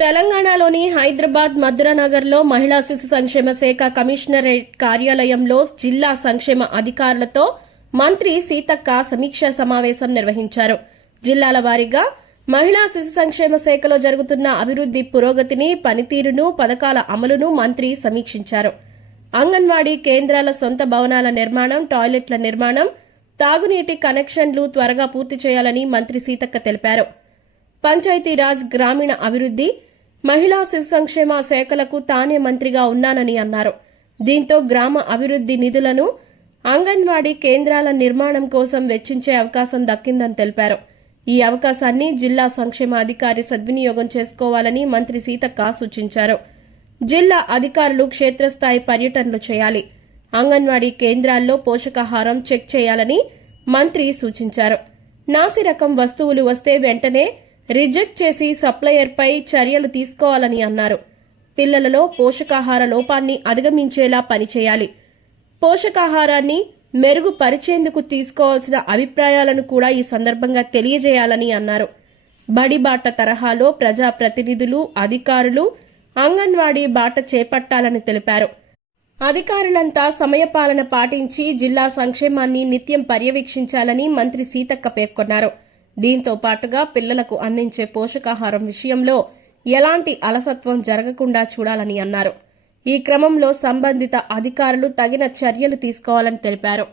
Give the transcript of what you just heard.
తెలంగాణలోని హైదరాబాద్ మధురనగర్లో మహిళా శిశు సంక్షేమ శాఖ కమిషనరేట్ కార్యాలయంలో జిల్లా సంక్షేమ అధికారులతో మంత్రి సీతక్క సమీక్షా సమావేశం నిర్వహించారు. జిల్లాల వారీగా మహిళా శిశు సంక్షేమ శాఖలో జరుగుతున్న అభివృద్ది పురోగతిని పనితీరును పథకాల అమలును మంత్రి సమీక్షించారు. అంగన్వాడీ కేంద్రాల సొంత భవనాల నిర్మాణం టాయిలెట్ల నిర్మాణం తాగునీటి కనెక్షన్లు త్వరగా పూర్తి చేయాలని మంత్రి సీతక్క తెలిపారు. పంచాయతీరాజ్ గ్రామీణ అభివృద్ది మహిళా శిశు సంక్షేమ శాఖలకు తానే మంత్రిగా ఉన్నానని అన్నారు. దీంతో గ్రామ అభివృద్ది నిధులను అంగన్వాడీ కేంద్రాల నిర్మాణం కోసం వెచ్చించే అవకాశం దక్కిందని తెలిపారు. ఈ అవకాశాన్ని జిల్లా సంక్షేమ అధికారి సద్వినియోగం చేసుకోవాలని మంత్రి సీతక్క సూచించారు. జిల్లా అధికారులు క్షేత్రస్థాయి పర్యటనలు చేయాలి. అంగన్వాడీ కేంద్రాల్లో పోషకాహారం చెక్ చేయాలని మంత్రి సూచించారు. నాసిరకం వస్తువులు వస్తే వెంటనే రిజెక్ట్ చేసి సప్లయర్పై చర్యలు తీసుకోవాలని అన్నారు. పిల్లలలో పోషకాహార లోపాన్ని అధిగమించేలా పనిచేయాలి. పోషకాహారాన్ని మెరుగుపరిచేందుకు తీసుకోవాల్సిన అభిప్రాయాలను కూడా ఈ సందర్భంగా తెలియజేయాలని అన్నారు. బడిబాట తరహాలో ప్రజాప్రతినిధులు అధికారులు అంగన్వాడీ బాట చేపట్టాలని తెలిపారు. అధికారులంతా సమయపాలన పాటించి జిల్లా సంక్షేమాన్ని నిత్యం పర్యవేక్షించాలని మంత్రి సీతక్క పేర్కొన్నారు. దీంతో పాటుగా పిల్లలకు అందించే పోషకాహారం విషయంలో ఎలాంటి అలసత్వం జరగకుండా చూడాలని అన్నారు. ఈ క్రమంలో సంబంధిత అధికారులు తగిన చర్యలు తీసుకోవాలని తెలిపారు.